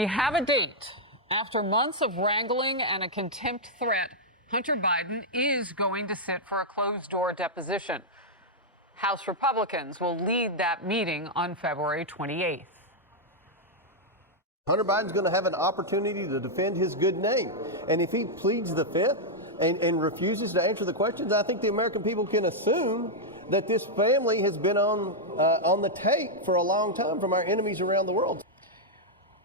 We have a date. After months of wrangling and a contempt threat, Hunter Biden is going to sit for a closed-door deposition. House Republicans will lead that meeting on February 28th. Hunter Biden's going to have an opportunity to defend his good name. And if he pleads the fifth and refuses to answer the questions, I think the American people can assume that this family has been on the take for a long time from our enemies around the world.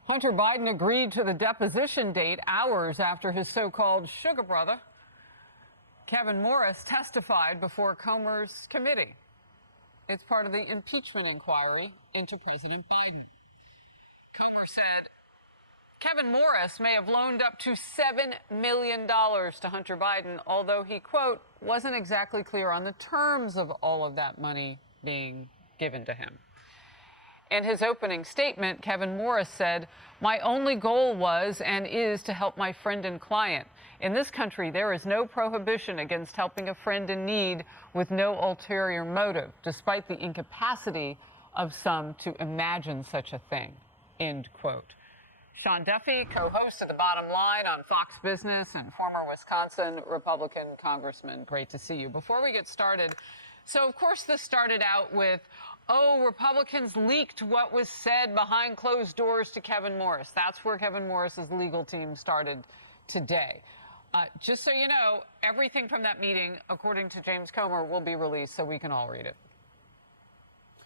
Hunter Biden agreed to the deposition date hours after his so-called sugar brother, Kevin Morris, testified before Comer's committee. It's part of the impeachment inquiry into President Biden. Comer said Kevin Morris may have loaned up to $7 million to Hunter Biden, although he, quote, wasn't exactly clear on the terms of all of that money being given to him. In his opening statement, Kevin Morris said, "My only goal was and is to help my friend and client. In this country, there is no prohibition against helping a friend in need with no ulterior motive, despite the incapacity of some to imagine such a thing," end quote. Sean Duffy, co-host of The Bottom Line on Fox Business and former Wisconsin Republican congressman. Great to see you. Before we get started, so of course this started out with, oh, Republicans leaked what was said behind closed doors to Kevin Morris. That's where Kevin Morris's legal team started today. Just so you know, everything from that meeting, according to James Comer, will be released so we can all read it.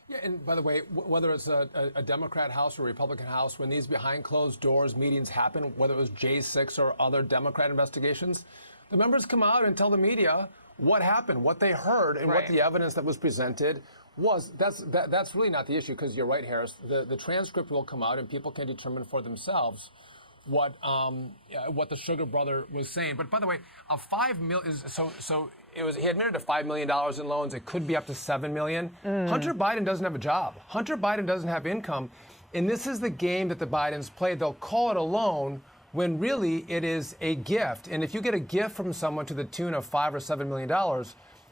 Yeah, and by the way, whether it's a Democrat House or a Republican House, when these behind closed doors meetings happen, whether it was J6 or other Democrat investigations, the members come out and tell the media what happened, what they heard, and what the evidence that was presented was. That's really not the issue, because you're right, Harris. The transcript will come out and people can determine for themselves what the sugar brother was saying. But by the way, he admitted to $5 million in loans. It could be up to $7 million. Hunter Biden doesn't have a job. Hunter Biden doesn't have income. And this is the game that the Bidens play. They'll call it a loan when really it is a gift. And if you get a gift from someone to the tune of $5 or $7 million,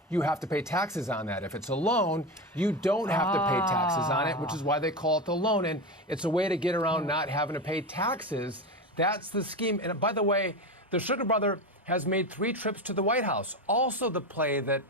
you have to pay taxes on that. If it's a loan, you don't have to pay taxes on it, which is why they call it the loan. And it's a way to get around not having to pay taxes. That's the scheme. And by the way, the sugar brother has made 3 trips to the White House. Also the play that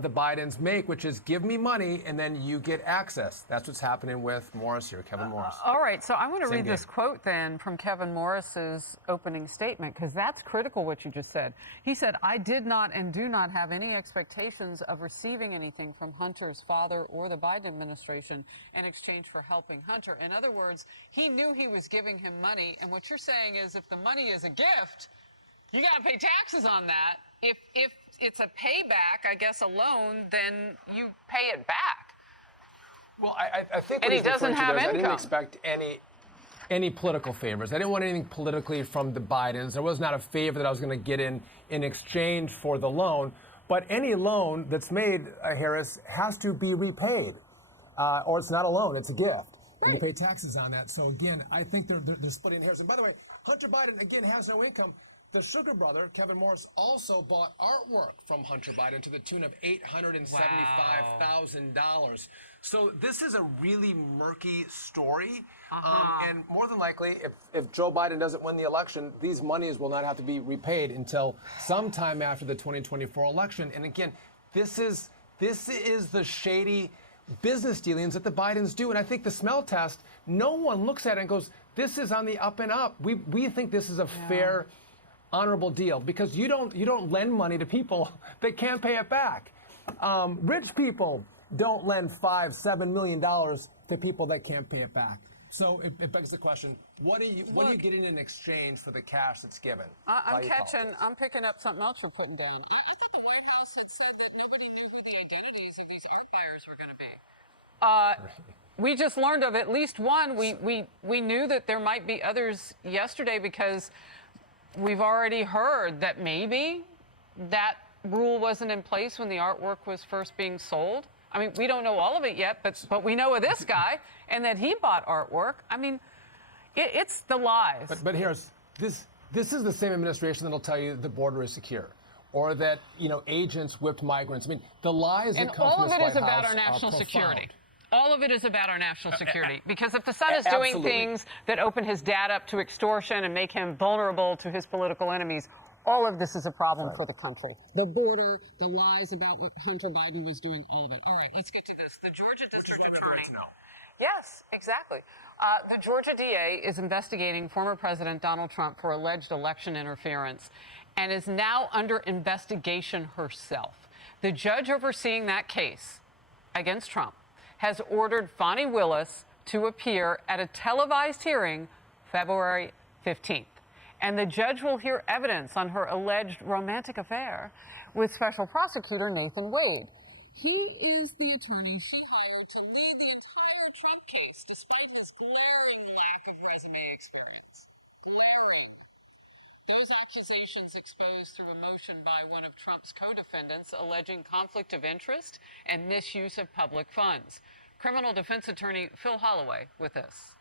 the Bidens make, which is give me money and then you get access. That's what's happening with Morris here, Kevin Morris. All right, so I want to read this quote then from Kevin Morris's opening statement, because that's critical what you just said. He said, "I did not and do not have any expectations of receiving anything from Hunter's father or the Biden administration in exchange for helping Hunter." In other words, he knew he was giving him money, and what you're saying is if the money is a gift, you got to pay taxes on that. If it's a payback, I guess a loan, then you pay it back. Well, I think what he's referring to there is I didn't expect any political favors. I didn't want anything politically from the Bidens. There was not a favor that I was going to get in exchange for the loan. But any loan that's made, Harris, has to be repaid, or it's not a loan, it's a gift. And you pay taxes on that. So again, I think they're splitting hairs. And by the way, Hunter Biden again has no income. The sugar brother, Kevin Morris, also bought artwork from Hunter Biden to the tune of $875,000. So this is a really murky story. And more than likely, if Joe Biden doesn't win the election, these monies will not have to be repaid until sometime after the 2024 election. And again, this is the shady business dealings that the Bidens do. And I think the smell test, no one looks at it and goes, this is on the up and up. We think this is a fair, honorable deal, because you don't lend money to people that can't pay it back. Rich people don't lend $5-7 million to people that can't pay it back. So it begs the question: what are you getting in exchange for the cash that's given? I'm picking up something else you're putting down. I thought the White House had said that nobody knew who the identities of these art buyers were going to be. We just learned of at least one. We knew that there might be others yesterday, because we've already heard that maybe that rule wasn't in place when the artwork was first being sold. I mean, we don't know all of it yet, but we know of this guy and that he bought artwork. I mean, it's the lies. But here's this is the same administration that'll tell you the border is secure, or that agents whipped migrants. I mean, the lies that come from this White House and all of it is about our national security. All of it is about our national security. Because if the son is doing Absolutely. things that open his dad up to extortion and make him vulnerable to his political enemies, all of this is a problem for the country. The border, the lies about what Hunter Biden was doing, all of it. All right, let's get to this. The Georgia District Which is why we have the Attorney. right to know. Yes, exactly. The Georgia DA is investigating former President Donald Trump for alleged election interference and is now under investigation herself. The judge overseeing that case against Trump has ordered Fani Willis to appear at a televised hearing February 15th. And the judge will hear evidence on her alleged romantic affair with Special Prosecutor Nathan Wade. He is the attorney she hired to lead the entire Trump case, despite his glaring lack of resume experience. Glaring. Those accusations exposed through a motion by one of Trump's co-defendants alleging conflict of interest and misuse of public funds. Criminal defense attorney Phil Holloway with this.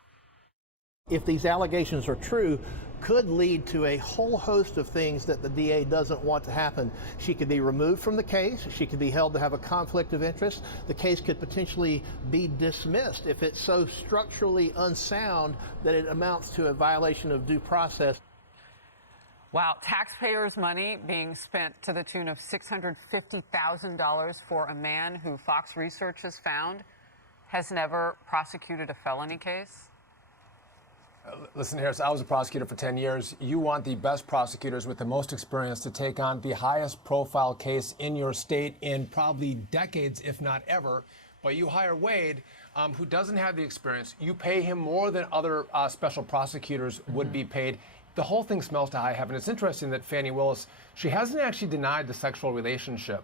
If these allegations are true, could lead to a whole host of things that the DA doesn't want to happen. She could be removed from the case. She could be held to have a conflict of interest. The case could potentially be dismissed if it's so structurally unsound that it amounts to a violation of due process. Wow, taxpayers' money being spent to the tune of $650,000 for a man who Fox Research has found has never prosecuted a felony case? Listen, Harris, I was a prosecutor for 10 years. You want the best prosecutors with the most experience to take on the highest profile case in your state in probably decades, if not ever. But you hire Wade, who doesn't have the experience. You pay him more than other special prosecutors would be paid. The whole thing smells to high heaven. It's interesting that Fani Willis, she hasn't actually denied the sexual relationship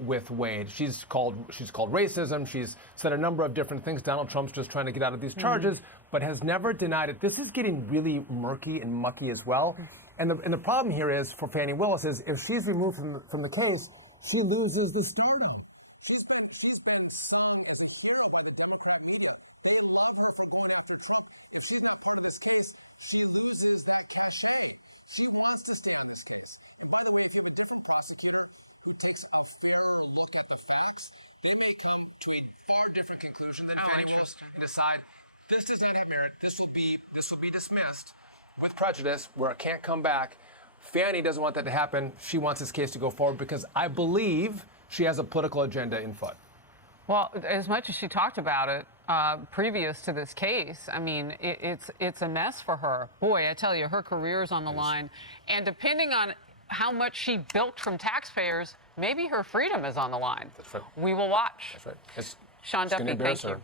with Wade. She's called racism. She's said a number of different things. Donald Trump's just trying to get out of these charges, but has never denied it. This is getting really murky and mucky as well. And the problem here is for Fani Willis is if she's removed from the case, she loses the stardom. She's been sung as a hero by the Democrat media. They love her for going after Trump. If she's not part of this case, she loses that cachet. She wants to stay on this case. And by the way, if you have a different prosecutor who takes a fairer look at the facts, they may come to a far different conclusion than Fani Willis and decide this does not have merit. This will be dismissed with prejudice where it can't come back. Fani doesn't want that to happen. She wants this case to go forward because I believe she has a political agenda in foot. Well, as much as she talked about it previous to this case, I mean, it's a mess for her. Boy, I tell you, her career is on the line. And depending on how much she bilked from taxpayers, maybe her freedom is on the line. That's right. We will watch. That's right. Sean Duffy, thank you.